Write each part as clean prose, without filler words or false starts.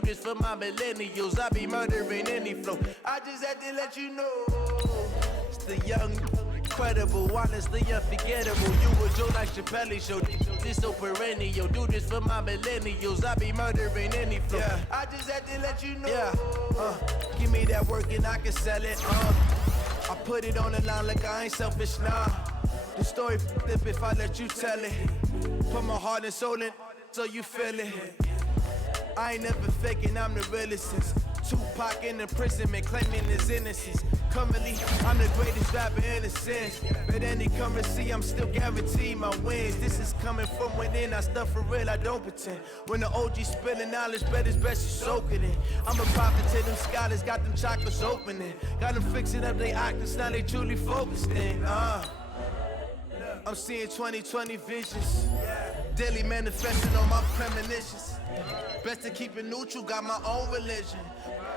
do this for my millennials. I be murdering any flow. I just had to let you know. It's the young, incredible, honestly unforgettable. You a Joe like Chappelle show. This so perennial. Do this for my millennials. I be murdering any flow. Yeah. I just had to let you know. Yeah. Give me that work and I can sell it. I put it on the line like I ain't selfish, nah. The story flip if I let you tell it. Put my heart and soul in so you feel it. I ain't never faking, I'm the realest since Tupac in imprisonment, claiming his innocence. Currently, I'm the greatest rapper in a sense. But any currency, I'm still guaranteed my wins. This is coming from within, I stuff for real, I don't pretend. When the OG spilling knowledge, bet it's best you soak it in. I'm a prophet to them scholars, got them chakras opening. Got them fixing up they octaves, now they truly focused in. I'm seeing 2020 visions. Daily manifesting on my premonitions. Best to keep it neutral, got my own religion.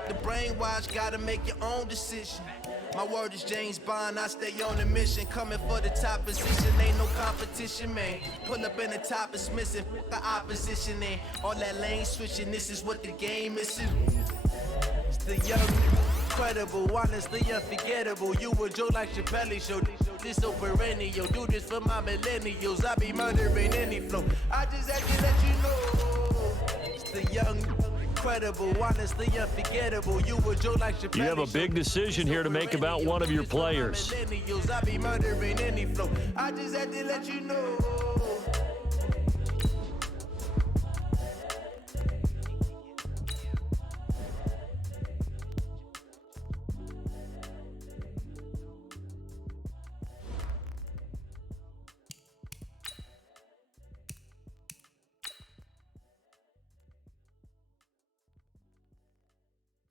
The brainwash, gotta make your own decision. My word is James Bond, I stay on a mission. Coming for the top position, ain't no competition, man. Pull up in the top, it's missing, the opposition, and all that lane switching, this is what the game is. It's the young, incredible, honestly unforgettable. You a Joe like Chappelle show. This so perennial. Do this for my millennials. I be murdering any flow. I just had to let you know. It's the young, incredible, honestly unforgettable. You a Joe like Chappelle. You have a big decision here to make about one of your players. I be murdering any flow. I just had to let you know.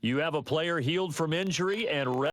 You have a player healed from injury and ready.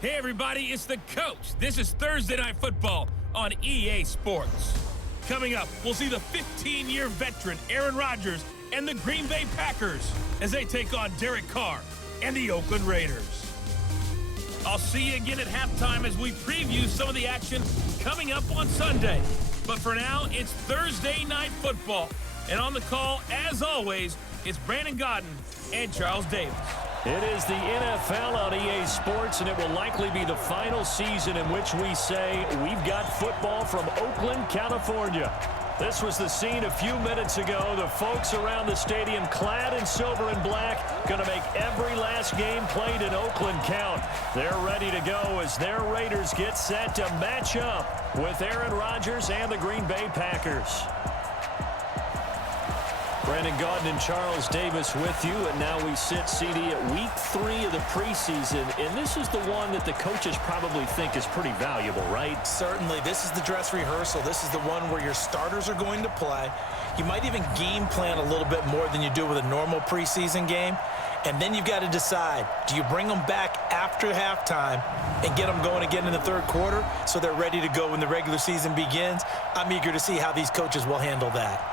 Hey everybody, it's the coach. This is Thursday Night Football on EA Sports. Coming up, we'll see the 15-year veteran Aaron Rodgers and the Green Bay Packers as they take on Derek Carr and the Oakland Raiders. I'll see you again at halftime as we preview some of the action coming up on Sunday. But for now, it's Thursday Night Football. And on the call, as always, it's Brandon Godden and Charles Davis. It is the NFL on EA Sports, and it will likely be the final season in which we say we've got football from Oakland, California. This was the scene a few minutes ago. The folks around the stadium clad in silver and black going to make every last game played in Oakland count. They're ready to go as their Raiders get set to match up with Aaron Rodgers and the Green Bay Packers. Brandon Gaudin and Charles Davis with you, and now we sit, CD, at week 3 of the preseason, and this is the one that the coaches probably think is pretty valuable, right? Certainly. This is the dress rehearsal. This is the one where your starters are going to play. You might even game plan a little bit more than you do with a normal preseason game. And then you've got to decide, do you bring them back after halftime and get them going again in the third quarter so they're ready to go when the regular season begins? I'm eager to see how these coaches will handle that.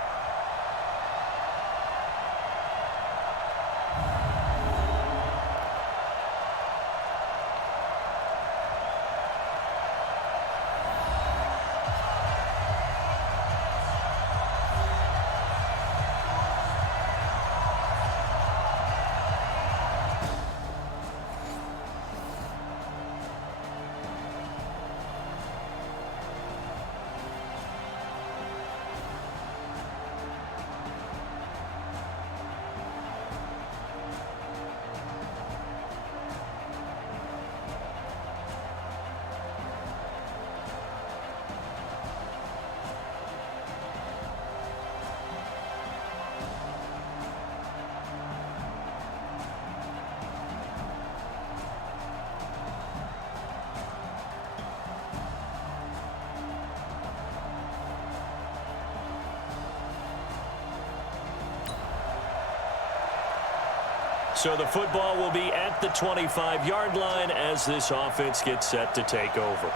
So the football will be at the 25-yard line as this offense gets set to take over.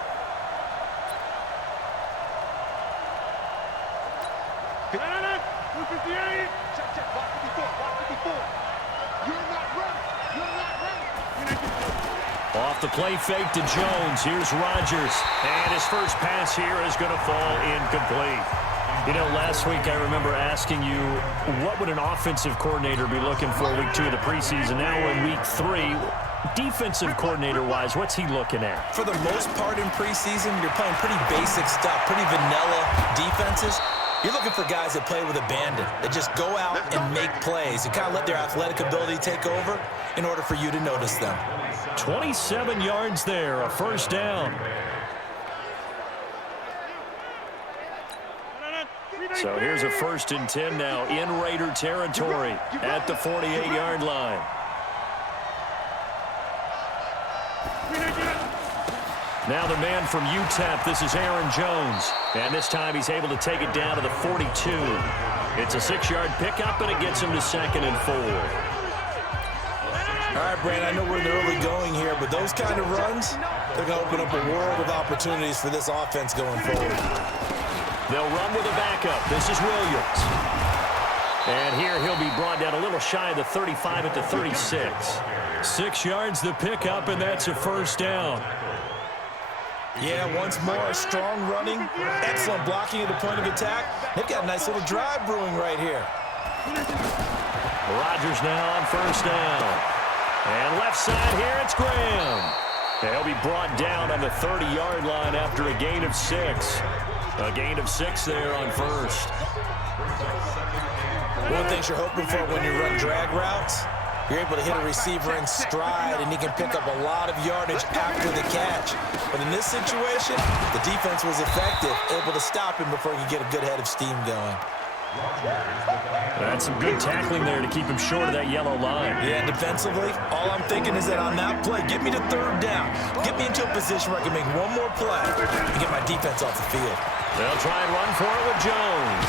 Off the play fake to Jones. Here's Rodgers. And his first pass here is going to fall incomplete. You know, last week I remember asking you, what would an offensive coordinator be looking for week 2 of the preseason? Now we're in week 3. Defensive coordinator-wise, what's he looking at? For the most part in preseason, you're playing pretty basic stuff, pretty vanilla defenses. You're looking for guys that play with abandon, that just go out and make plays and kind of let their athletic ability take over in order for you to notice them. 27 yards there, a first down. So here's a 1st and 10 now in Raider territory at the 48-yard line. Now the man from UTEP, this is Aaron Jones. And this time he's able to take it down to the 42. It's a 6-yard pickup, and it gets him to 2nd and 4. All right, Brandon, I know we're in the early going here, but those kind of runs, they're going to open up a world of opportunities for this offense going forward. They'll run with a backup. This is Williams. And here he'll be brought down a little shy of the 35 at the 36. 6 yards the pickup, and that's a first down. Yeah, once more, strong running, excellent blocking at the point of attack. They've got a nice little drive brewing right here. Rodgers now on first down. And left side here, it's Graham. They'll be brought down on the 30-yard line after a gain of 6. A gain of 6 there on first. One of the things you're hoping for when you run drag routes, you're able to hit a receiver in stride, and he can pick up a lot of yardage after the catch. But in this situation, the defense was effective, able to stop him before he could get a good head of steam going. That's some good tackling there to keep him short of that yellow line. Yeah, defensively, all I'm thinking is that on that play, get me to 3rd down. Get me into a position where I can make one more play and get my defense off the field. They'll try and run for it with Jones.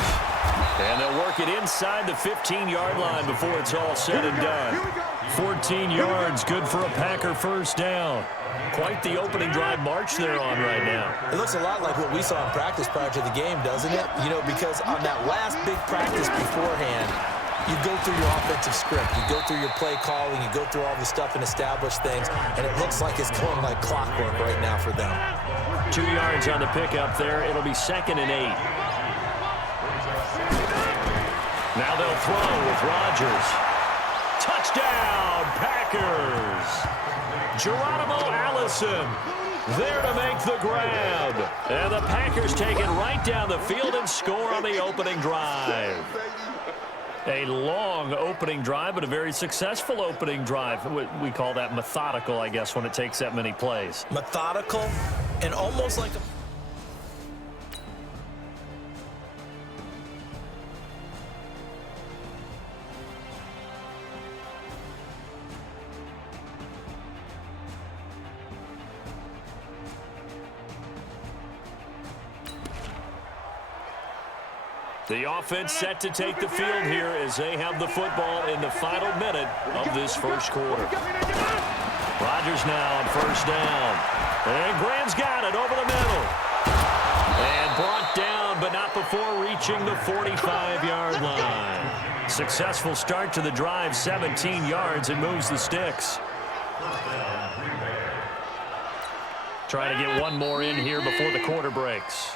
And they'll work it inside the 15-yard line before it's all said and done. 14 yards, good for a Packer first down. Quite the opening drive march they're on right now. It looks a lot like what we saw in practice prior to the game, doesn't it? You know, because on that last big practice beforehand, you go through your offensive script, you go through your play calling, you go through all the stuff and establish things, and it looks like it's going like clockwork right now for them. 2 yards on the pickup there. It'll be 2nd and 8. Now they'll throw with Rodgers. Touchdown, Packers! Geronimo Allison there to make the grab. And the Packers take it right down the field and score on the opening drive. A long opening drive, but a very successful opening drive. We call that methodical, I guess, when it takes that many plays. Methodical and almost like a... The offense set to take the field here as they have the football in the final minute of this first quarter. Rodgers now on first down. And Graham's got it over the middle. And brought down, but not before reaching the 45-yard line. Successful start to the drive, 17 yards, and moves the sticks. Trying to get one more in here before the quarter breaks.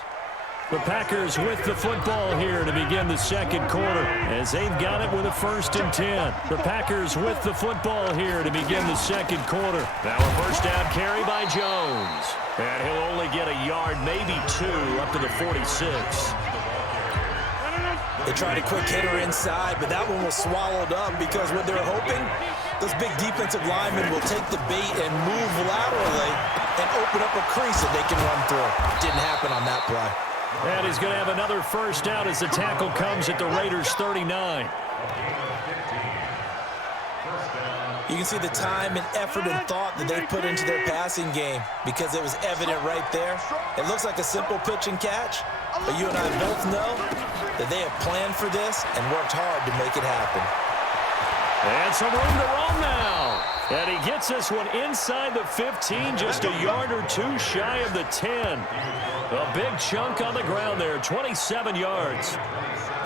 The Packers with the football here to begin the second quarter as they've got it with a 1st and 10. The Packers with the football here to begin the second quarter. Now a first down carry by Jones. And he'll only get a yard, maybe 2, up to the 46. They tried a quick hitter inside, but that one was swallowed up because what they're hoping, those big defensive linemen will take the bait and move laterally and open up a crease that they can run through. Didn't happen on that play. And he's going to have another first down as the tackle comes at the Raiders' 39. You can see the time and effort and thought that they put into their passing game because it was evident right there. It looks like a simple pitch and catch, but you and I both know that they have planned for this and worked hard to make it happen. And some room to roam now. And he gets this one inside the 15, just a yard or 2 shy of the 10. A big chunk on the ground there, 27 yards.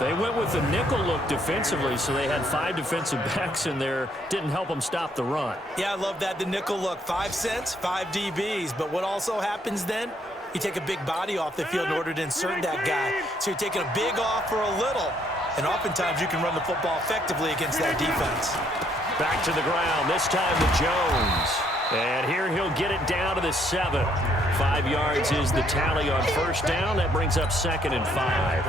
They went with the nickel look defensively, so they had 5 defensive backs in there. Didn't help them stop the run. Yeah, I love that, the nickel look. 5 cents, 5 DBs. But what also happens then? You take a big body off the field in order to insert that guy. So you're taking a big off for a little. And oftentimes you can run the football effectively against that defense. Back to the ground, this time to Jones. And here he'll get it down to the 7. 5 yards is the tally on first down. That brings up 2nd and 5.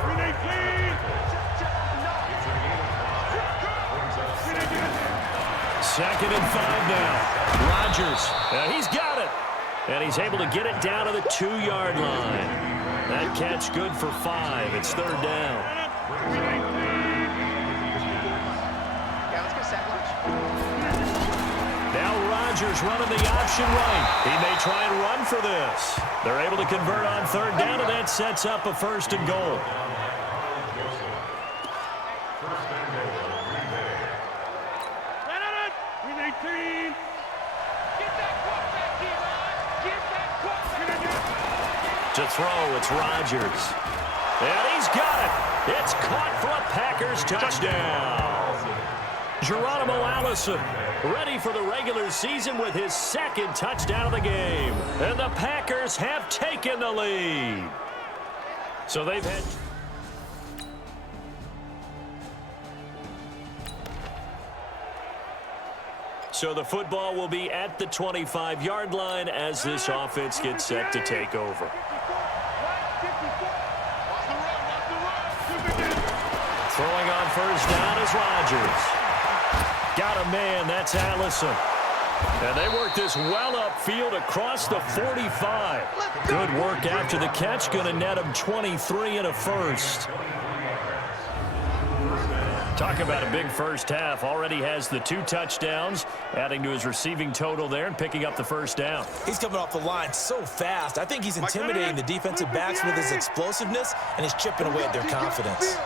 Second and 5 now. Rodgers, he's got it. And he's able to get it down to the 2-yard line. That catch good for 5. It's 3rd down. Now Rodgers running the option right. He may try and run for this. They're able to convert on 3rd down, and that sets up a 1st and goal. To throw, it's Rodgers. And he's got it. It's caught for a Packers touchdown. Geronimo Allison ready for the regular season with his 2nd touchdown of the game. And the Packers have taken the lead. So they've had... So the football will be at the 25-yard line as this offense gets set to take over. Throwing on first down is Rodgers. Got a man, that's Allison. And they work this well upfield across the 45. Good work after the catch, going to net him 23 and a 1st. Talk about a big first half. Already has the 2 touchdowns, adding to his receiving total there and picking up the first down. He's coming off the line so fast. I think he's intimidating the defensive backs with his explosiveness, and he's chipping away at their confidence.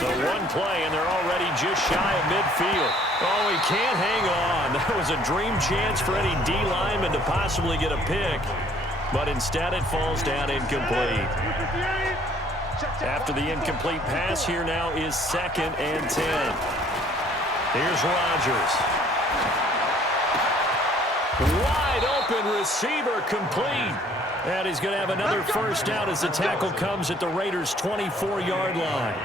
So one play, and they're already just shy of midfield. Oh, he can't hang on. That was a dream chance for any D lineman to possibly get a pick, but instead it falls down incomplete. After the incomplete pass, here now is 2nd and 10. Here's Rodgers. Wide open receiver complete. And he's going to have another first down as the tackle comes at the Raiders' 24-yard line.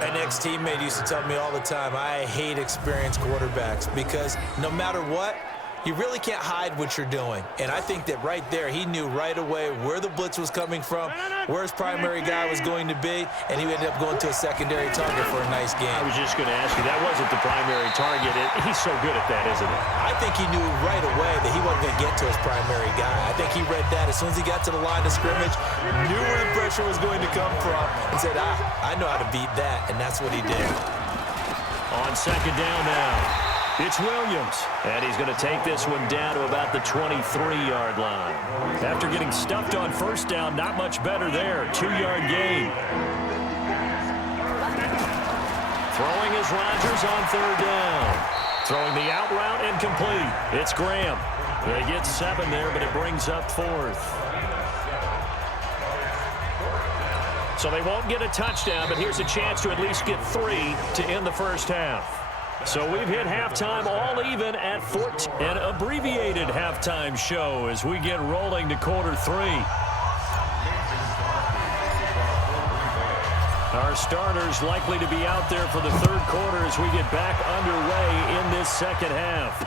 An ex-teammate used to tell me all the time, I hate experienced quarterbacks because no matter what, you really can't hide what you're doing. And I think that right there, he knew right away where the blitz was coming from, where his primary guy was going to be, and he ended up going to a secondary target for a nice game. I was just going to ask you, that wasn't the primary target. He's so good at that, isn't he? I think he knew right away that he wasn't going to get to his primary guy. I think he read that as soon as he got to the line of scrimmage, knew where the pressure was going to come from, and said, I know how to beat that, and that's what he did. On 2nd down now. It's Williams, and he's going to take this one down to about the 23-yard line. After getting stuffed on first down, not much better there. 2-yard gain. Throwing is Rodgers on third down. Throwing the out route incomplete. It's Graham. They get 7 there, but it brings up 4th. So they won't get a touchdown, but here's a chance to at least get 3 to end the first half. So we've hit halftime all even at 14. An abbreviated halftime show as we get rolling to quarter 3. Our starters likely to be out there for the third quarter as we get back underway in this second half.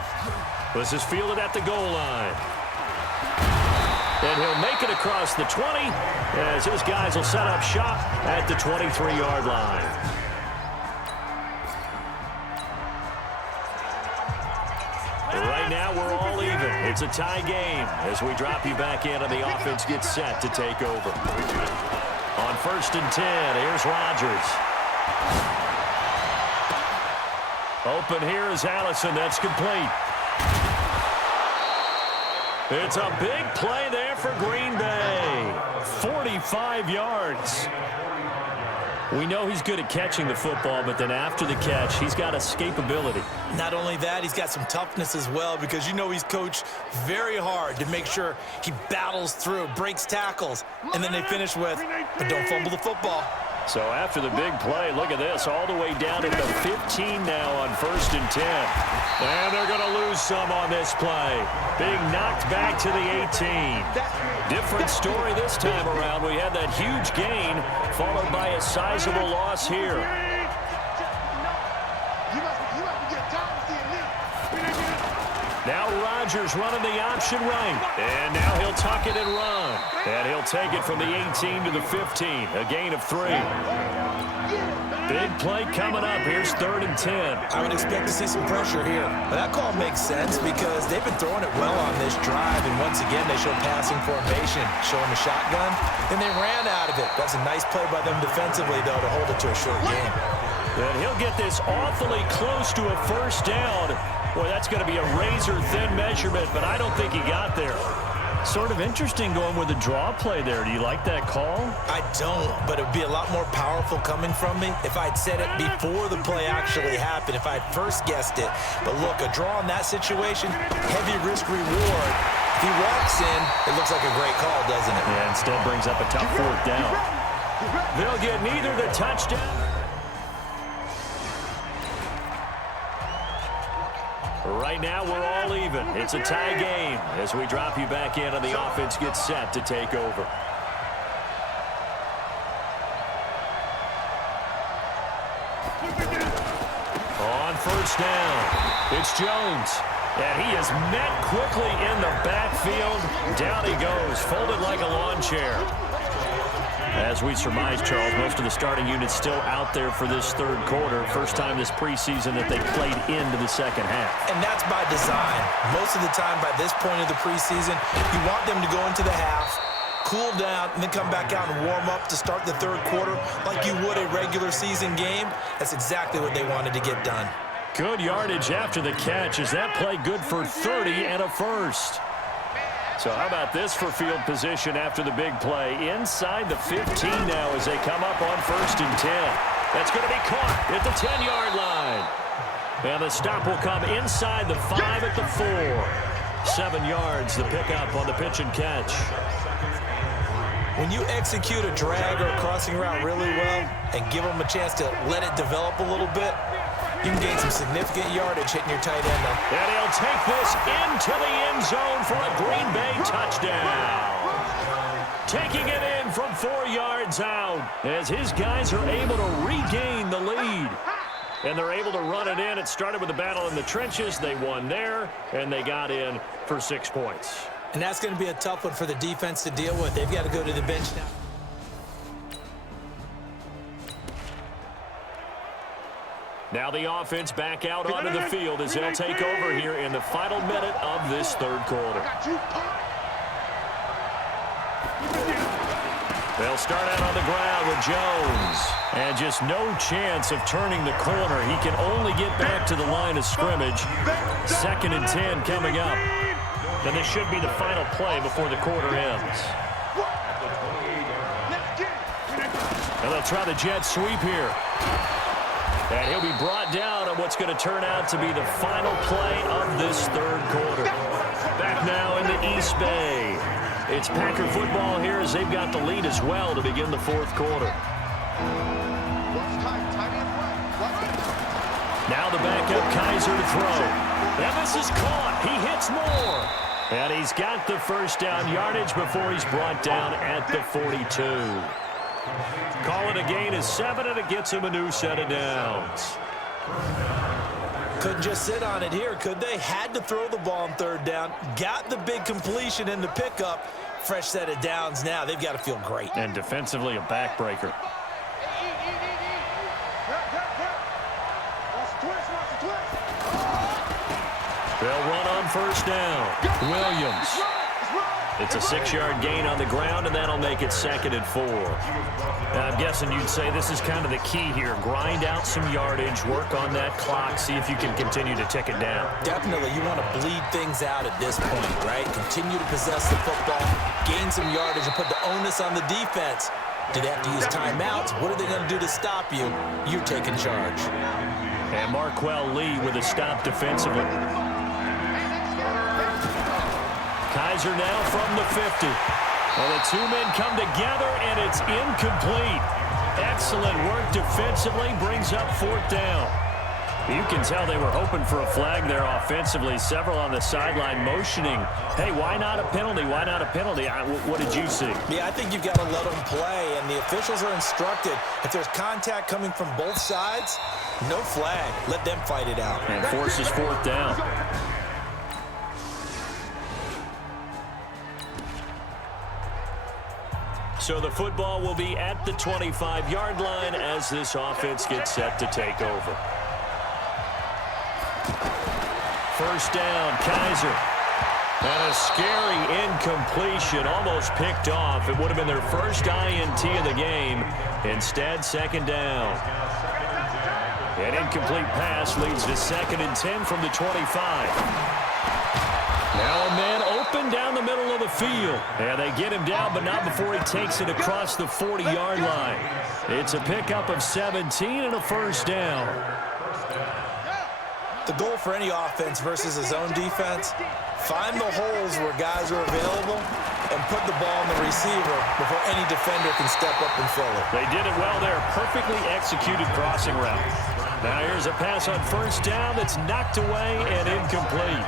This is fielded at the goal line. And he'll make it across the 20 as his guys will set up shop at the 23-yard line. Right now, we're all even. It's a tie game as we drop you back in and the offense gets set to take over. On 1st and 10, here's Rodgers. Open here is Allison. That's complete. It's a big play there for Green Bay. 45 yards. We know he's good at catching the football, but then after the catch, he's got escapability. Not only that, he's got some toughness as well because you know he's coached very hard to make sure he battles through, breaks tackles, and then they finish with, but don't fumble the football. So after the big play, look at this, all the way down at the 15 now on 1st and 10. And they're going to lose some on this play. Being knocked back to the 18. Different story this time around. We had that huge gain followed by a sizable loss here. Now Rodgers running the option right. And now he'll tuck it and run. And he'll take it from the 18 to the 15. A gain of 3. Big play coming up. Here's 3rd and 10. I would expect to see some pressure here. But that call makes sense because they've been throwing it well on this drive. And once again, they show passing formation, showing the shotgun. And they ran out of it. That's a nice play by them defensively, though, to hold it to a short game. And he'll get this awfully close to a first down. Boy, that's going to be a razor-thin measurement, but I don't think he got there. Sort of interesting going with a draw play there. Do you like that call? I don't, but it would be a lot more powerful coming from me if I'd said it before the play actually happened, if I'd first guessed it. But look, a draw in that situation, heavy risk-reward. If he walks in, it looks like a great call, doesn't it? Yeah, instead brings up a tough 4th down. They'll get neither the touchdown. Right now, we're all even. It's a tie game as we drop you back in and the offense gets set to take over. On 1st down, it's Jones. And he is met quickly in the backfield. Down he goes, folded like a lawn chair. As we surmise, Charles, most of the starting units still out there for this third quarter. First time this preseason that they played into the second half. And that's by design. Most of the time by this point of the preseason, you want them to go into the half, cool down, and then come back out and warm up to start the third quarter like you would a regular season game. That's exactly what they wanted to get done. Good yardage after the catch. Is that play good for 30 and a first? So how about this for field position after the big play? Inside the 15 now as they come up on 1st and 10. That's going to be caught at the 10-yard line. And the stop will come inside the 5 at the 4. 7 yards, the pickup on the pitch and catch. When you execute a drag or a crossing route really well and give them a chance to let it develop a little bit, you can gain some significant yardage hitting your tight end. And he'll take this into the end zone for a Green Bay touchdown. Taking it in from 4 yards out as his guys are able to regain the lead. And they're able to run it in. It started with a battle in the trenches. They won there, and they got in for 6 points. And that's going to be a tough one for the defense to deal with. They've got to go to the bench now. Now the offense back out onto the field as they'll take over here in the final minute of this third quarter. They'll start out on the ground with Jones. And just no chance of turning the corner. He can only get back to the line of scrimmage. 2nd and 10 coming up. And this should be the final play before the quarter ends. And they'll try the jet sweep here. And he'll be brought down on what's going to turn out to be the final play of this third quarter. Back now in the East Bay. It's Packer football here as they've got the lead as well to begin the fourth quarter. Now the backup Kaiser to throw. And this is caught. He hits more. And he's got the first down yardage before he's brought down at the 42. Call it a gain of 7, and it gets him a new set of downs. Couldn't just sit on it here, could they? Had to throw the ball on third down. Got the big completion in the pickup. Fresh set of downs now. They've got to feel great. And defensively, a backbreaker. They'll run on first down. Williams. It's a 6-yard gain on the ground, and that'll make it 2nd and 4. Now, I'm guessing you'd say this is kind of the key here. Grind out some yardage, work on that clock, see if you can continue to tick it down. Definitely. You want to bleed things out at this point, right? Continue to possess the football, gain some yardage, and put the onus on the defense. Do they have to use timeouts? What are they going to do to stop you? You're taking charge. And Marquell Lee with a stop defensively. Kaiser now from the 50. Well, the two men come together, and it's incomplete. Excellent work defensively, brings up 4th down. You can tell they were hoping for a flag there offensively. Several on the sideline motioning, hey, why not a penalty? Why not a penalty? What did you see? Yeah, I think you've got to let them play, and the officials are instructed. If there's contact coming from both sides, no flag. Let them fight it out. And forces 4th down. So the football will be at the 25-yard line as this offense gets set to take over. First down, Kaiser. And a scary incompletion, almost picked off. It would have been their first INT of the game. Instead, 2nd down. An incomplete pass leads to 2nd and 10 from the 25. Now a man open down the middle of the field. And they get him down, but not before he takes it across the 40-yard line. It's a pickup of 17 and a first down. The goal for any offense versus a zone defense, find the holes where guys are available and put the ball on the receiver before any defender can step up and fill it. They did it well there. Perfectly executed crossing route. Now here's a pass on first down that's knocked away and incomplete.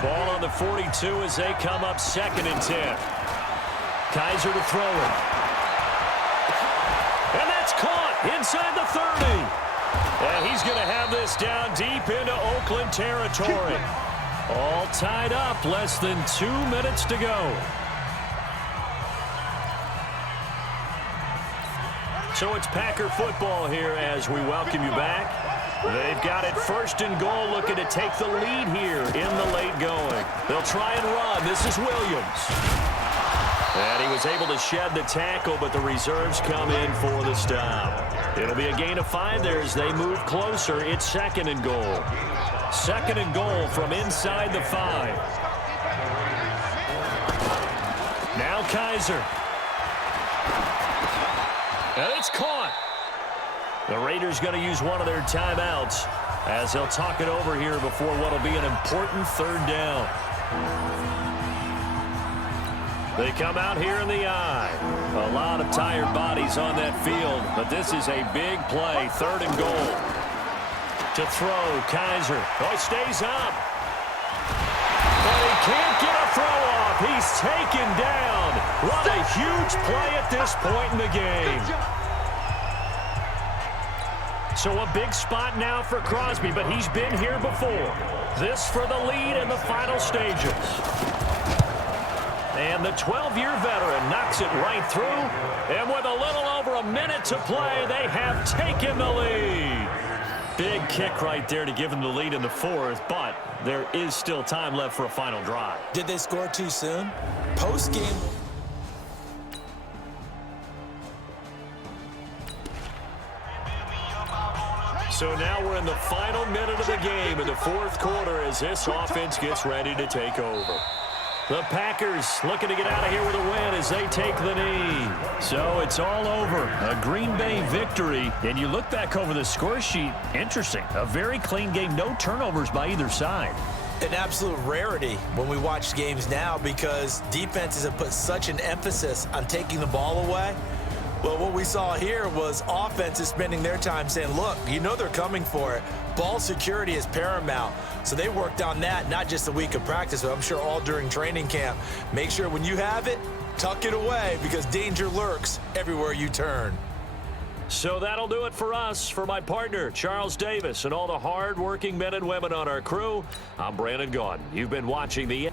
Ball on the 42 as they come up 2nd and 10. Kaiser to throw it. And that's caught inside the 30. And he's going to have this down deep into Oakland territory. All tied up, less than 2 minutes to go. So it's Packer football here as we welcome you back. They've got it 1st and goal, looking to take the lead here in the late going. They'll try and run. This is Williams. And he was able to shed the tackle, but the reserves come in for the stop. It'll be a gain of 5 there as they move closer. It's 2nd and goal. 2nd and goal from inside the 5. Now Kaiser. And it's caught. The Raiders going to use one of their timeouts as they'll talk it over here before what will be an important 3rd down. They come out here in the eye. A lot of tired bodies on that field, but this is a big play. 3rd and goal. To throw, Kaiser. Oh, he stays up. But he can't get a throw off. He's taken down. What a huge play at this point in the game. So a big spot now for Crosby, but he's been here before. This for the lead in the final stages. And the 12-year veteran knocks it right through. And with a little over a minute to play, they have taken the lead. Big kick right there to give them the lead in the 4th, but there is still time left for a final drive. Did they score too soon? Post-game. So now we're in the final minute of the game in the 4th quarter as this offense gets ready to take over. The Packers looking to get out of here with a win as they take the knee. So it's all over. A Green Bay victory. And you look back over the score sheet, interesting. A very clean game, no turnovers by either side. An absolute rarity when we watch games now because defenses have put such an emphasis on taking the ball away. Well, what we saw here was offenses spending their time saying, look, you know they're coming for it. Ball security is paramount. So they worked on that, not just a week of practice, but I'm sure all during training camp. Make sure when you have it, tuck it away because danger lurks everywhere you turn. So that'll do it for us. For my partner, Charles Davis, and all the hard-working men and women on our crew, I'm Brandon Gaudin. You've been watching the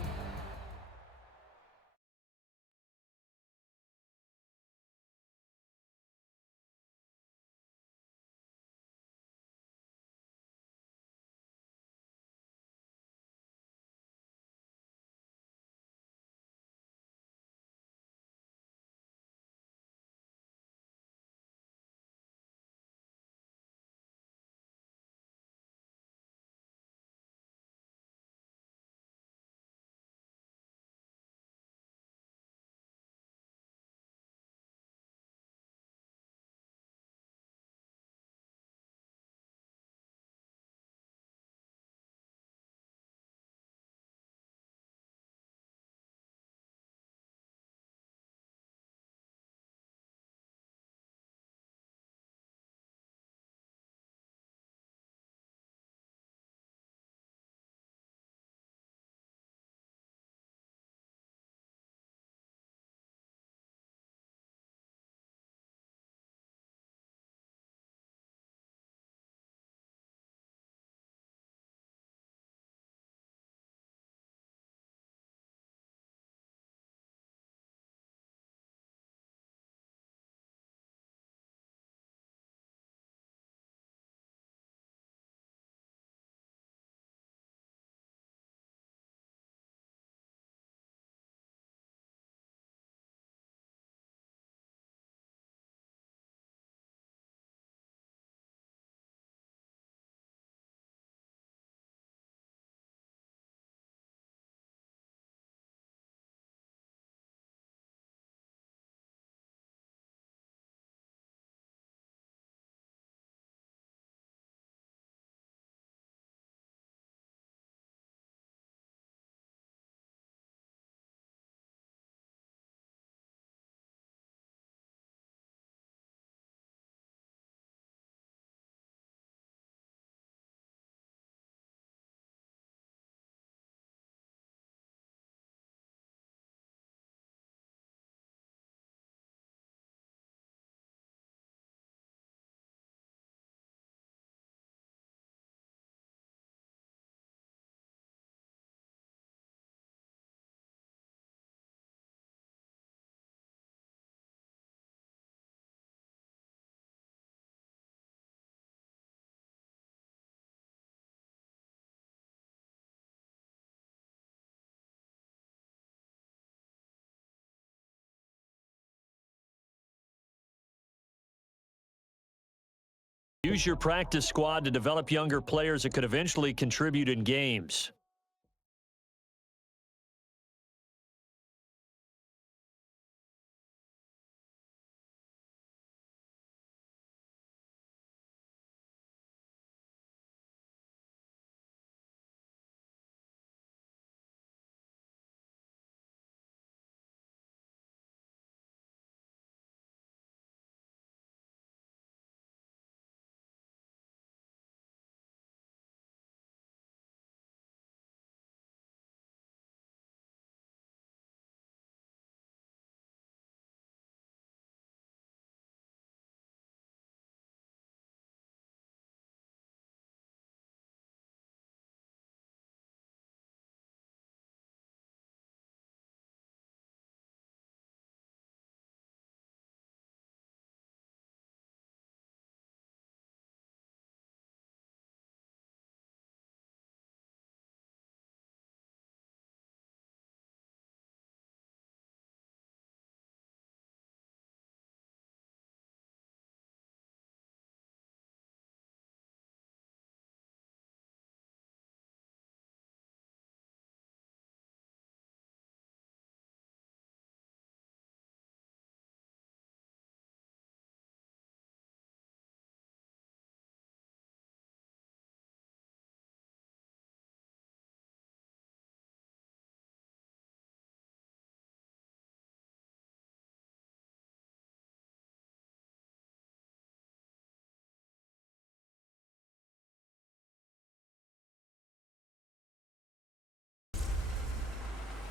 use your practice squad to develop younger players that could eventually contribute in games.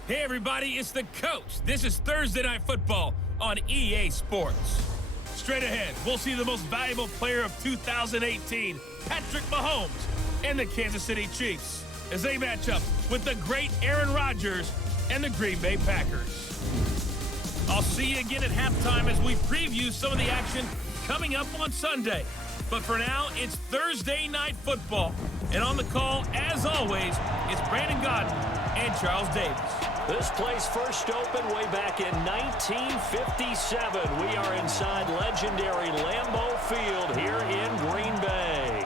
Hey everybody, it's the coach. This is Thursday Night Football on EA Sports. Straight ahead, we'll see the most valuable player of 2018, Patrick Mahomes, and the Kansas City Chiefs, as they match up with the great Aaron Rodgers and the Green Bay Packers. I'll see you again at halftime as we preview some of the action coming up on Sunday. But for now, it's Thursday Night Football. And on the call, as always, it's Brandon Godden and Charles Davis. This place first opened way back in 1957. We are inside legendary Lambeau Field here in Green Bay.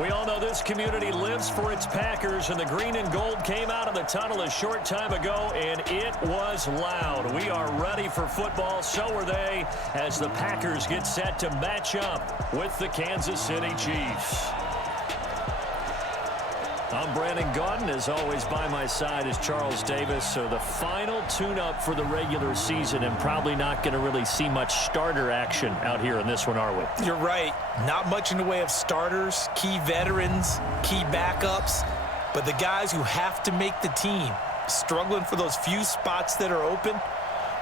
We all know this community lives for its Packers, and the green and gold came out of the tunnel a short time ago, and it was loud. We are ready for football, so are they, as the Packers get set to match up with the Kansas City Chiefs. I'm Brandon Godden. As always, by my side is Charles Davis. So the final tune-up for the regular season, and probably not going to really see much starter action out here in this one, are we? You're right. Not much in the way of starters, key veterans, key backups, but the guys who have to make the team, struggling for those few spots that are open,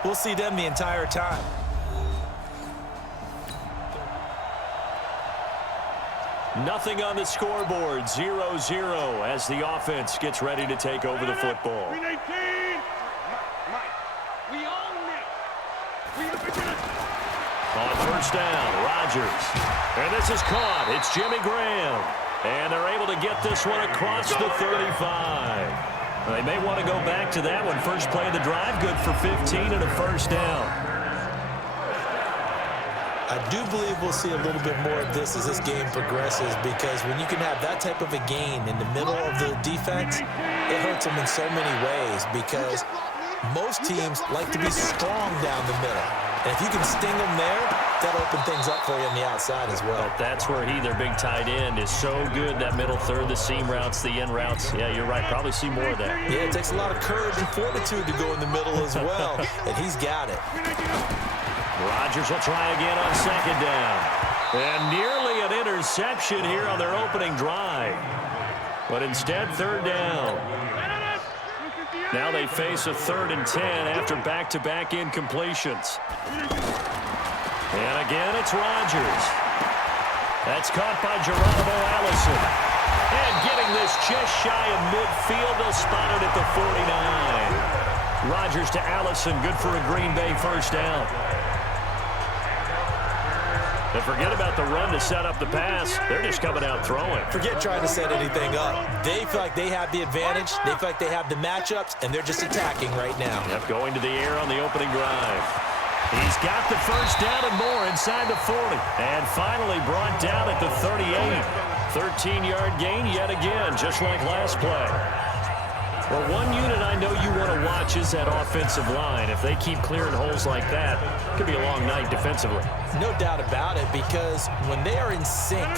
we'll see them the entire time. Nothing on the scoreboard, 0-0 as the offense gets ready to take over the football. On first down, Rodgers. And this is caught. It's Jimmy Graham. And they're able to get this one across the 35. They may want to go back to that one. First play of the drive, good for 15 and a first down. I do believe we'll see a little bit more of this as this game progresses, because when you can have that type of a gain in the middle of the defense, it hurts them in so many ways, because most teams like to be strong down the middle. And if you can sting them there, that'll open things up for you on the outside as well. But that's where their big tight end, is so good, that middle third, the seam routes, the in routes. Yeah, you're right. Probably see more of that. Yeah, it takes a lot of courage and fortitude to go in the middle as well, and he's got it. Rodgers will try again on second down. And nearly an interception here on their opening drive. But instead, third down. Now they face a 3rd and 10 after back-to-back incompletions. And again, it's Rodgers. That's caught by Geronimo Allison. And getting this just shy of midfield, they'll spot it at the 49. Rodgers to Allison, good for a Green Bay first down. And forget about the run to set up the pass. They're just coming out throwing. Forget trying to set anything up. They feel like they have the advantage. They feel like they have the matchups, and they're just attacking right now. Yep, going to the air on the opening drive. He's got the first down and more inside the 40. And finally brought down at the 38. 13-yard gain yet again, just like last play. Well, one unit I know you want to watch is that offensive line. If they keep clearing holes like that, it could be a long night defensively. No doubt about it, because when they are in sync,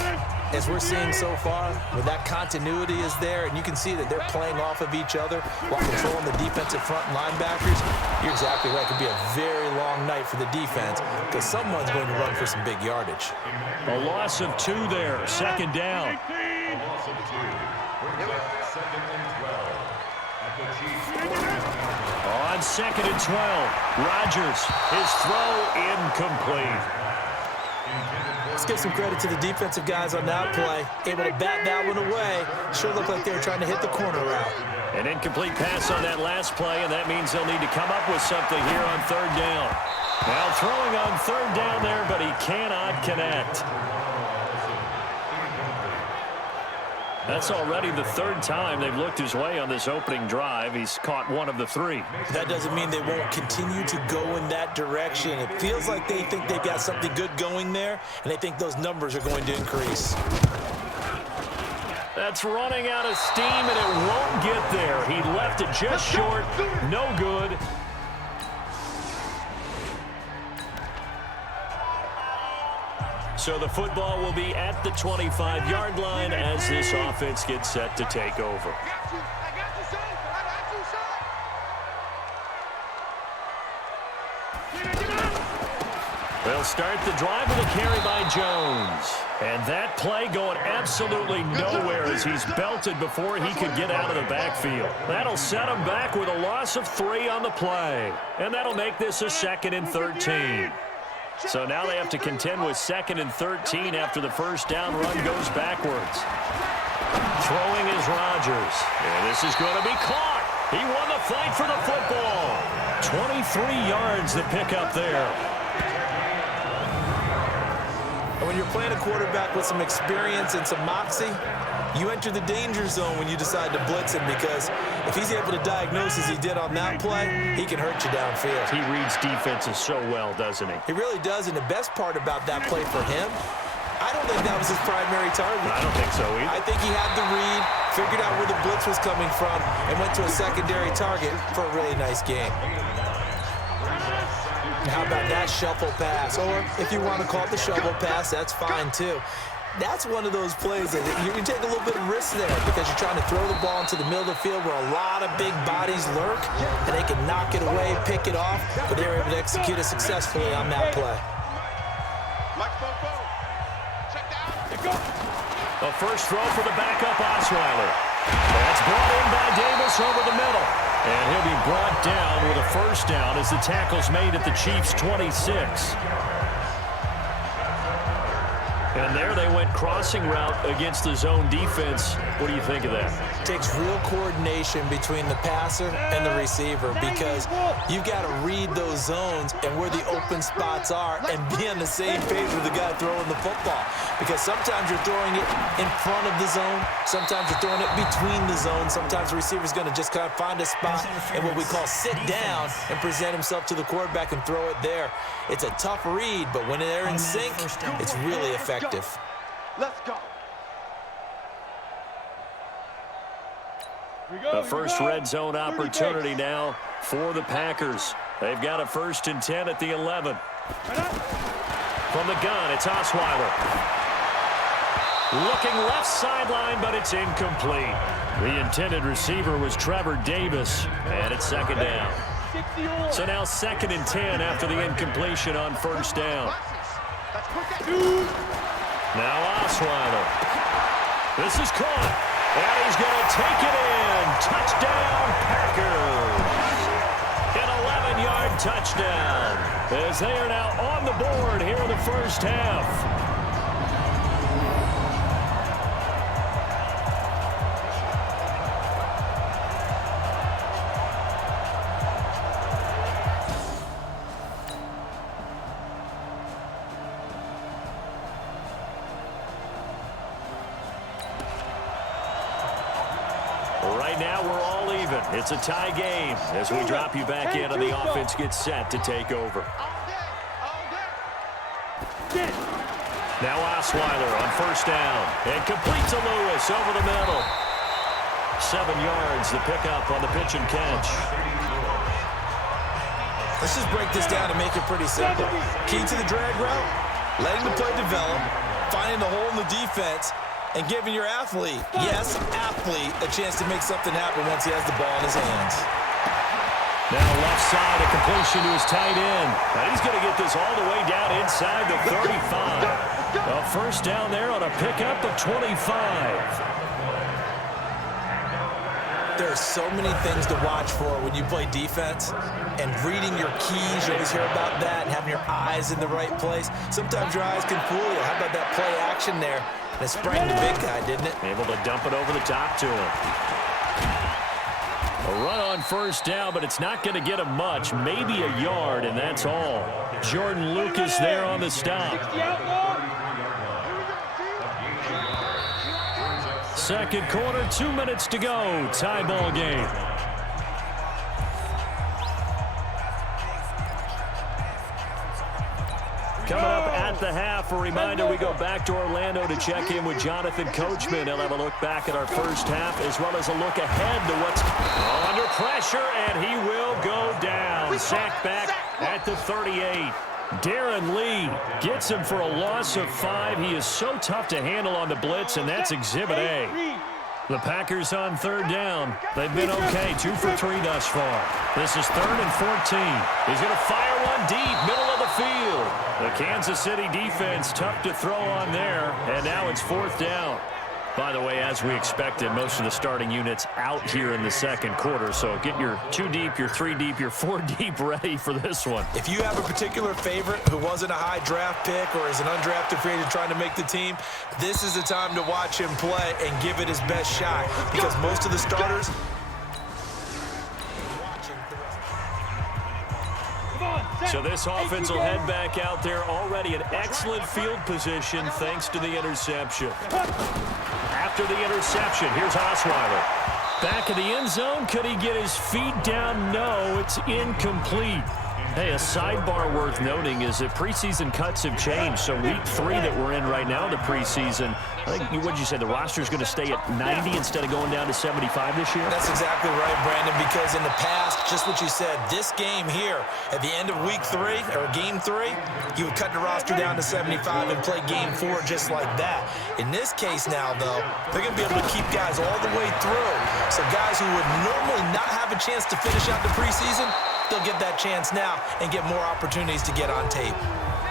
as we're seeing so far, when that continuity is there, and you can see that they're playing off of each other while controlling the defensive front linebackers, you're exactly right. It could be a very long night for the defense, because someone's going to run for some big yardage. A loss of 2 there, second down. On 2nd and 12, Rodgers, his throw incomplete. Let's give some credit to the defensive guys on that play. Able to bat that one away. Sure looked like they were trying to hit the corner route. An incomplete pass on that last play, and that means they'll need to come up with something here on 3rd down. Now throwing on 3rd down there, but he cannot connect. That's already the 3rd time they've looked his way on this opening drive. He's caught 1 of the 3. That doesn't mean they won't continue to go in that direction. It feels like they think they've got something good going there, and they think those numbers are going to increase. That's running out of steam, and it won't get there. He left it just short. No good. So the football will be at the 25-yard line as this offense gets set to take over. They'll start the drive with a carry by Jones. And that play going absolutely nowhere as he's belted before he could get out of the backfield. That'll set him back with a loss of 3 on the play. And that'll make this a 2nd and 13. So now they have to contend with 2nd and 13 after the first down run goes backwards. Throwing is Rodgers. And this is going to be caught. He won the fight for the football. 23 yards to pick up there. And when you're playing a quarterback with some experience and some moxie, you enter the danger zone when you decide to blitz him, because if he's able to diagnose as he did on that play, he can hurt you downfield. He reads defenses so well, doesn't he? He really does, and the best part about that play for him, I don't think that was his primary target. I don't think so either. I think he had the read, figured out where the blitz was coming from, and went to a secondary target for a really nice game. How about that shuffle pass? Or if you want to call it the shovel pass, that's fine too. That's one of those plays that you can take a little bit of risk there, because you're trying to throw the ball into the middle of the field where a lot of big bodies lurk, and they can knock it away, pick it off, but they were able to execute it successfully on that play. A first throw for the backup Osweiler. That's brought in by Davis over the middle. And he'll be brought down with a first down as the tackle's made at the Chiefs' 26. And there they went crossing route against the zone defense. What do you think of that? It takes real coordination between the passer and the receiver, because you've got to read those zones and where the open spots are and be on the same page with the guy throwing the football. Because sometimes you're throwing it in front of the zone, sometimes you're throwing it between the zones, sometimes the receiver's going to just kind of find a spot and what we call sit down and present himself to the quarterback and throw it there. It's a tough read, but when they're in sync, it's really effective. Let's go. The first red zone opportunity now for the Packers. They've got a 1st and 10 at the 11. From the gun, it's Osweiler. Looking left sideline, but it's incomplete. The intended receiver was Trevor Davis, and it's 2nd down. So now 2nd and 10 after the incompletion on 1st down. Now Osweiler. This is caught. And he's going to take it in. Touchdown, Packers. An 11-yard touchdown, as they are now on the board here in the first half. Right now, we're all even. It's a tie game as we drop you back in and the offense gets set to take over. Now Osweiler on 1st down. And complete to Lewis over the middle. 7 yards the pickup on the pitch and catch. Let's just break this down and make it pretty simple. Key to the drag route, letting the play develop, finding the hole in the defense, and giving your athlete, yes, athlete, a chance to make something happen once he has the ball in his hands. Now left side, a completion to his tight end. And he's going to get this all the way down inside the 35. A first down there on a pickup of 25. There are so many things to watch for when you play defense, and reading your keys, you always hear about that, and having your eyes in the right place. Sometimes your eyes can fool you. How about that play action there? And it sprang the big guy, didn't it? Able to dump it over the top to him. A run on 1st down, but it's not going to get him much. Maybe a yard, and that's all. Jordan Lucas there on the stop. Second quarter, 2 minutes to go. Tie ball game. Coming up at the half, a reminder, we go back to Orlando to check in with Jonathan Coachman. He'll have a look back at our first half as well as a look ahead to what's under pressure, and he will go down. Sacked back at the 38. Darren Lee gets him for a loss of 5. He is so tough to handle on the blitz, and that's Exhibit A. The Packers on 3rd down. They've been okay, 2 for 3 thus far. This is 3rd and 14. He's going to fire one deep, middle of the field. The Kansas City defense tough to throw on there, and now it's 4th down. By the way, as we expected, most of the starting units out here in the second quarter. So get your 2 deep, your 3 deep, your 4 deep ready for this one. If you have a particular favorite who wasn't a high draft pick or is an undrafted free agent trying to make the team, this is the time to watch him play and give it his best shot, because most of the starters... So this offense will head back out there, already in excellent field position thanks to the interception. After the interception, here's Osweiler. Back in the end zone, could he get his feet down? No, it's incomplete. Hey, a sidebar worth noting is that preseason cuts have changed. So week 3 that we're in right now, the preseason, I think, what did you say, the roster's going to stay at 90 instead of going down to 75 this year? That's exactly right, Brandon, because in the past, just what you said, this game here, at the end of week 3, or game 3, you would cut the roster down to 75 and play game 4 just like that. In this case now, though, they're going to be able to keep guys all the way through. So guys who would normally not have a chance to finish out the preseason, they'll get that chance now and get more opportunities to get on tape.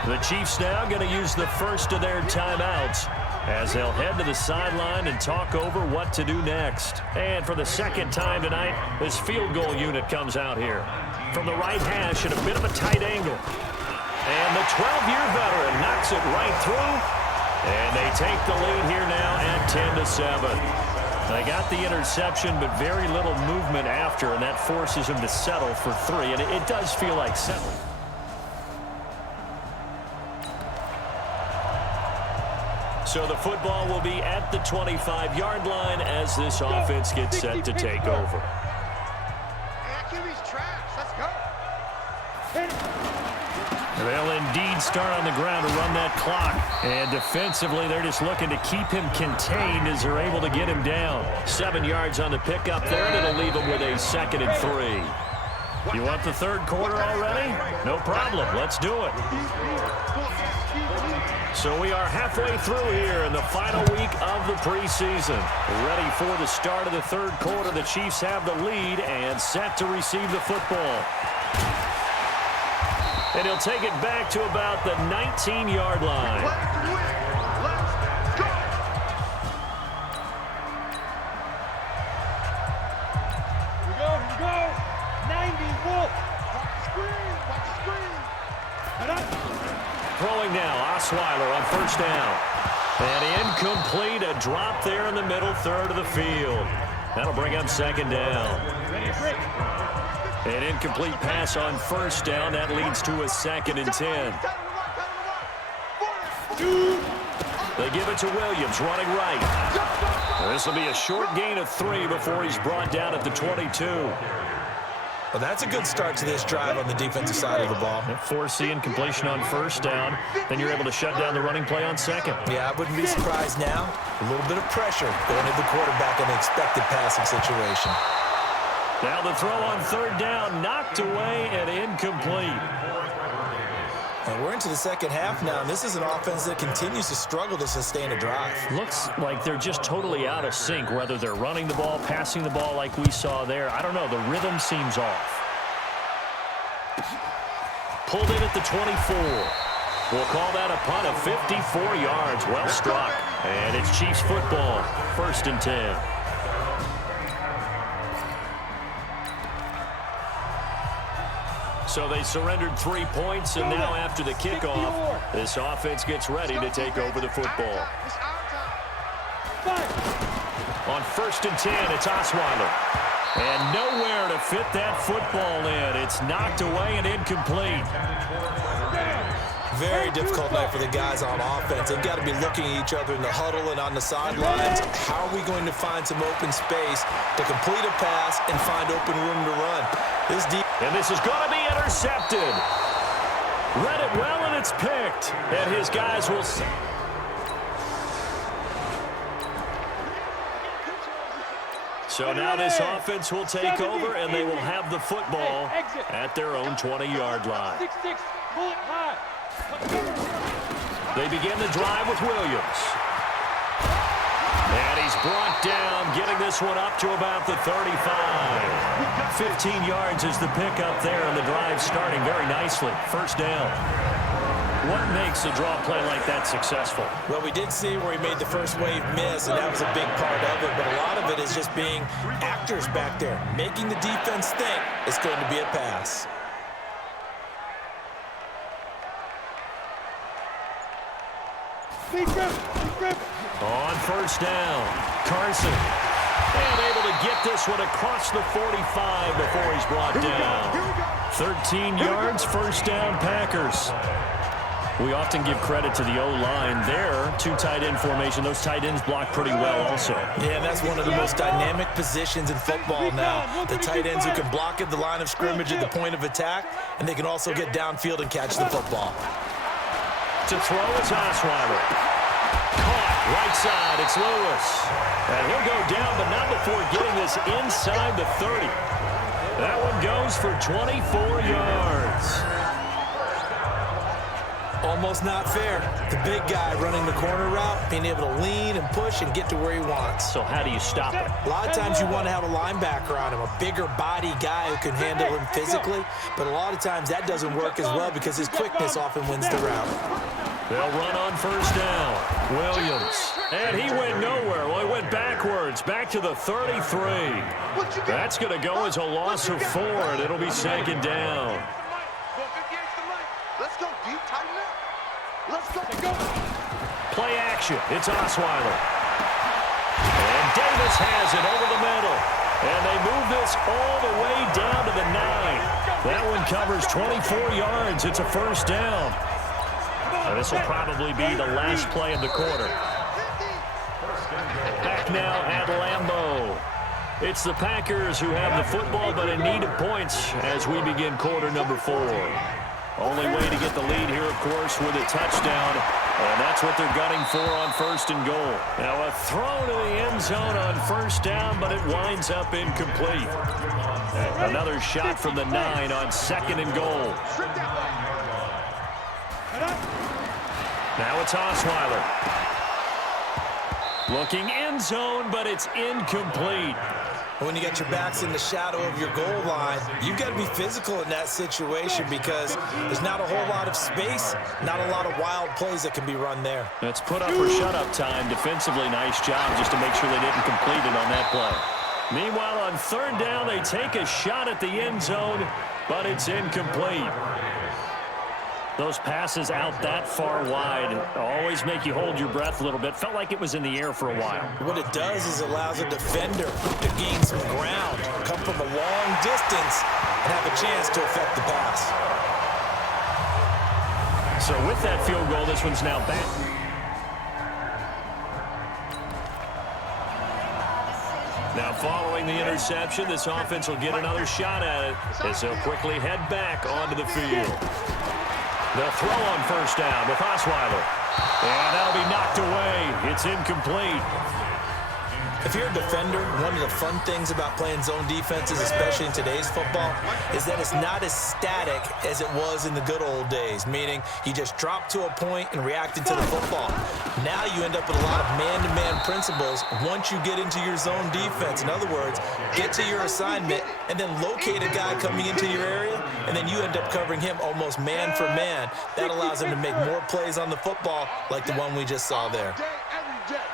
The Chiefs now going to use the first of their timeouts as they'll head to the sideline and talk over what to do next. And for the second time tonight, this field goal unit comes out here. From the right hash at a bit of a tight angle. And the 12-year veteran knocks it right through. And they take the lead here now at 10-7. They got the interception, but very little movement after, and that forces him to settle for 3. And it does feel like settling. So the football will be at the 25-yard line as this offense gets set to take over. They'll indeed start on the ground to run that clock. And defensively, they're just looking to keep him contained as they're able to get him down. 7 yards on the pickup there, and it'll leave him with a 2nd and 3. You want the third quarter already? No problem. Let's do it. So we are halfway through here in the final week of the preseason. Ready for the start of the third quarter. The Chiefs have the lead and set to receive the football. And he'll take it back to about the 19-yard line. Let's go. Here we go. 90, Wolf. Watch the screen. Throwing now, Osweiler on first down. And incomplete, a drop there in the middle third of the field. That'll bring up 2nd down. An incomplete pass on first down. That leads to a 2nd and 10. They give it to Williams, running right. This will be a short gain of 3 before he's brought down at the 22. Well, that's a good start to this drive on the defensive side of the ball. Forcing incompletion on first down. Then you're able to shut down the running play on 2nd. Yeah, I wouldn't be surprised now. A little bit of pressure going to the quarterback in an expected passing situation. Now the throw on 3rd down, knocked away and incomplete. And we're into the second half now, and this is an offense that continues to struggle to sustain a drive. Looks like they're just totally out of sync, whether they're running the ball, passing the ball like we saw there. I don't know, the rhythm seems off. Pulled in at the 24. We'll call that a punt of 54 yards. Well struck. And it's Chiefs football, 1st and 10. So they surrendered 3 points, and now after the kickoff, this offense gets ready to take over the football. On 1st and 10, it's Osweiler. And nowhere to fit that football in. It's knocked away and incomplete. Very difficult night for the guys on offense. They've got to be looking at each other in the huddle and on the sidelines. How are we going to find some open space to complete a pass and find open room to run? And this is going to be intercepted. Read it well, and it's picked. And his guys will... So now this offense will take over, and they will have the football at their own 20-yard line. They begin the drive with Williams. And he's brought down, getting this one up to about the 35. 15 yards is the pickup there, and the drive starting very nicely. 1st down. what makes a draw play like that successful? Well, we did see where he made the first wave miss, and that was a big part of it. But a lot of it is just being actors back there, making the defense think it's going to be a pass. On first down, Carson. And able to get this one across the 45 before he's brought down. 13 yards, first down, Packers. We often give credit to the O-line there. Two tight end formation. Those tight ends block pretty well also. Yeah, that's one of the most dynamic positions in football now. The tight ends who can block at the line of scrimmage at the point of attack, and they can also get downfield and catch the football. To throw is Osweiler. Caught right side. It's Lewis. And he'll go down, but not before getting this inside the 30. That one goes for 24 yards. Almost not fair. The big guy running the corner route, being able to lean and push and get to where he wants. So how do you stop it? A lot of times you want to have a linebacker on him, a bigger body guy who can handle him physically, but a lot of times that doesn't work as well because his quickness often wins the route. They'll run on first down. Williams. And he went nowhere. Well, he went backwards, back to the 33. That's going to go as a loss of 4, and it'll be second down. Let's go, deep, tighten up. Let's go. Play action. It's Osweiler. And Davis has it over the middle. And they move this all the way down to the 9. That one covers 24 yards. It's a first down. And this will probably be the last play of the quarter. Back now at Lambeau. It's the Packers who have the football, but in need of points as we begin quarter number 4. Only way to get the lead here, of course, with a touchdown. And that's what they're gunning for on first and goal. Now a throw to the end zone on first down, but it winds up incomplete. Another shot from the 9 on second and goal. Now it's Osweiler. Looking end zone, but it's incomplete. When you got your backs in the shadow of your goal line, you've got to be physical in that situation because there's not a whole lot of space, not a lot of wild plays that can be run there. That's put up or shut up time. Defensively, nice job just to make sure they didn't complete it on that play. Meanwhile, on third down, they take a shot at the end zone, but it's incomplete. Those passes out that far wide always make you hold your breath a little bit. Felt like it was in the air for a while. What it does is it allows a defender to gain some ground, come from a long distance, and have a chance to affect the pass. So with that field goal, this one's now back. Now following the interception, this offense will get another shot at it as they'll quickly head back onto the field. They'll throw on first down with Osweiler. And that'll be knocked away. It's incomplete. If you're a defender, one of the fun things about playing zone defenses, especially in today's football, is that it's not as static as it was in the good old days, meaning you just drop to a point and react into the football. Now you end up with a lot of man-to-man principles once you get into your zone defense. In other words, get to your assignment and then locate a guy coming into your area, and then you end up covering him almost man for man. That allows him to make more plays on the football like the one we just saw there.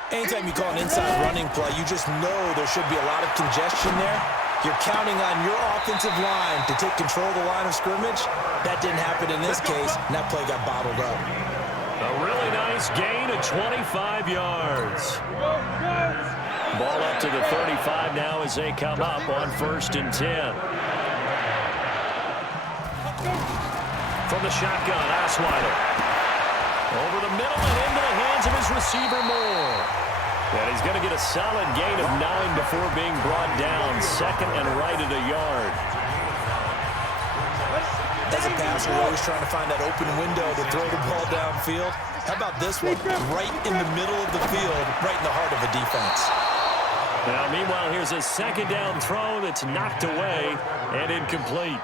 Anytime you call an inside running play, you just know there should be a lot of congestion there. You're counting on your offensive line to take control of the line of scrimmage. That didn't happen in this case, and that play got bottled up. A really nice gain of 25 yards. Ball up to the 35 now as they come up on 1st and 10. From the shotgun, Osweiler. Over the middle and into the hands of his receiver, Moore. And he's going to get a solid gain of 9 before being brought down. Second and right at a yard. As a passer, we're always trying to find that open window to throw the ball downfield. How about this one? Right in the middle of the field, right in the heart of a defense. Now, meanwhile, here's a second down throw that's knocked away and incomplete.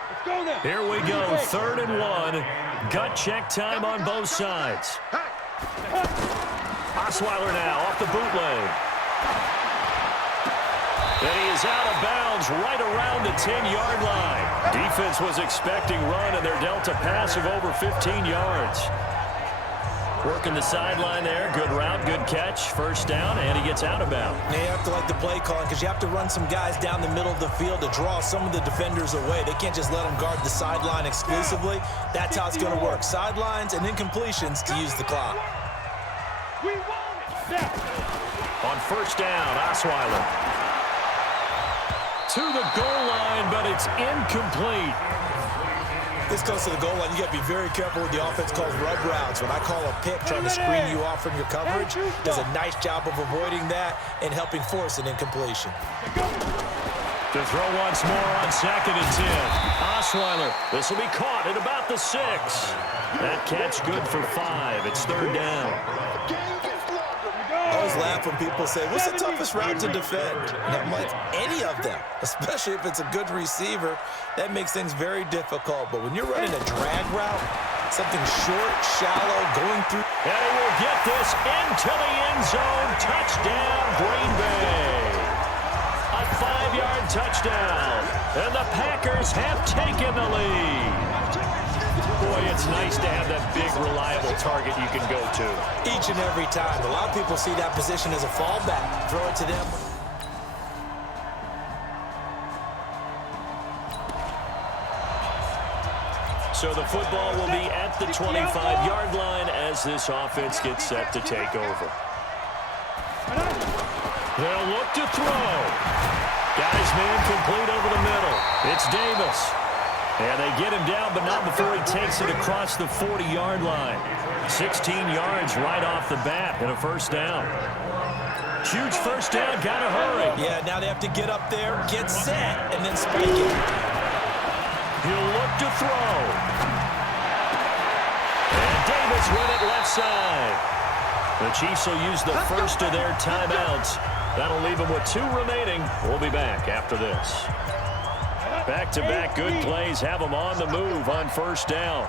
Here we go, 3rd and 1. Gut check time on both sides. Osweiler now off the bootleg. And he is out of bounds right around the 10-yard line. Defense was expecting run, and they're dealt a pass of over 15 yards. Working the sideline there. Good route, good catch. First down, and he gets out of bounds. Now you have to like the play calling because you have to run some guys down the middle of the field to draw some of the defenders away. They can't just let them guard the sideline exclusively. That's how it's going to work. Sidelines and incompletions to use the clock. On first down, Osweiler. To the goal line, but it's incomplete. This goes to the goal line. You got to be very careful with the offense calls rub routes. When I call a pick trying to screen you off from your coverage, does a nice job of avoiding that and helping force an incompletion. To throw once more on 2nd and 10. Osweiler, this will be caught at about the 6. That catch good for 5. It's 3rd down. I always laugh when people say, what's the toughest route to defend? And I'm like, any of them, especially if it's a good receiver. That makes things very difficult. But when you're running a drag route, something short, shallow, going through. And he will get this into the end zone. Touchdown, Green Bay. A 5-yard touchdown. And the Packers have taken the lead. Boy, it's nice to have that big, reliable target you can go to. Each and every time. A lot of people see that position as a fallback. Throw it to them. So the football will be at the 25-yard line as this offense gets set to take over. They'll look to throw. Got his man complete over the middle. It's Davis. And they get him down, but not before he takes it across the 40-yard line. 16 yards right off the bat and a first down. Huge first down, gotta hurry. Yeah, now they have to get up there, get set, and then spike it. He'll look to throw. And Davis with it left side. The Chiefs will use the first of their timeouts. That'll leave them with 2 remaining. We'll be back after this. Back-to-back good plays have them on the move on first down.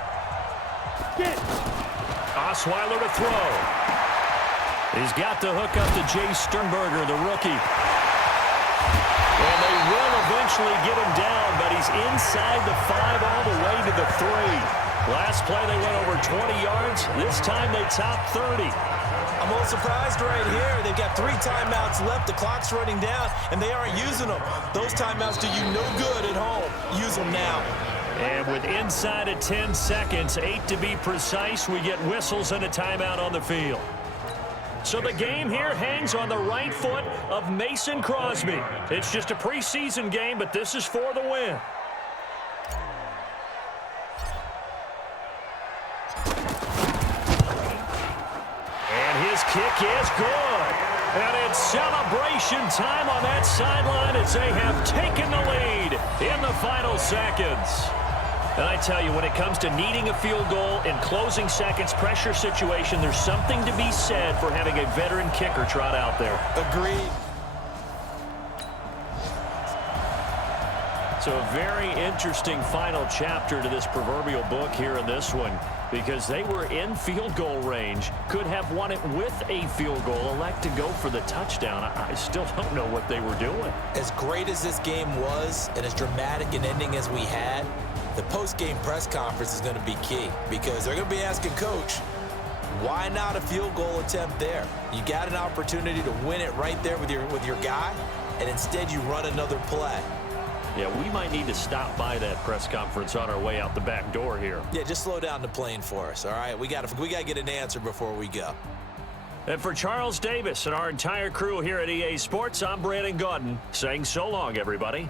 Osweiler to throw. He's got the hook up to Jay Sternberger, the rookie. And they will eventually get him down, but he's inside the 5 all the way to the 3. Last play they went over 20 yards. This time they topped 30. I'm a little surprised right here. They've got 3 timeouts left. The clock's running down, and they aren't using them. Those timeouts do you no good at home. Use them now. And with inside of 10 seconds, 8 to be precise, we get whistles and a timeout on the field. So the game here hangs on the right foot of Mason Crosby. It's just a preseason game, but this is for the win. His kick is good. And it's celebration time on that sideline as they have taken the lead in the final seconds. And I tell you, when it comes to needing a field goal in closing seconds, pressure situation, there's something to be said for having a veteran kicker trot out there. Agreed. So a very interesting final chapter to this proverbial book here in this one, because they were in field goal range, could have won it with a field goal, elect to go for the touchdown. I still don't know what they were doing. As great as this game was and as dramatic an ending as we had, the post-game press conference is going to be key, because they're going to be asking Coach, why not a field goal attempt there? You got an opportunity to win it right there with your guy, and instead you run another play. Yeah, we might need to stop by that press conference on our way out the back door here. Yeah, just slow down the plane for us, all right? We got to get an answer before we go. And for Charles Davis and our entire crew here at EA Sports, I'm Brandon Gaudin saying so long, everybody.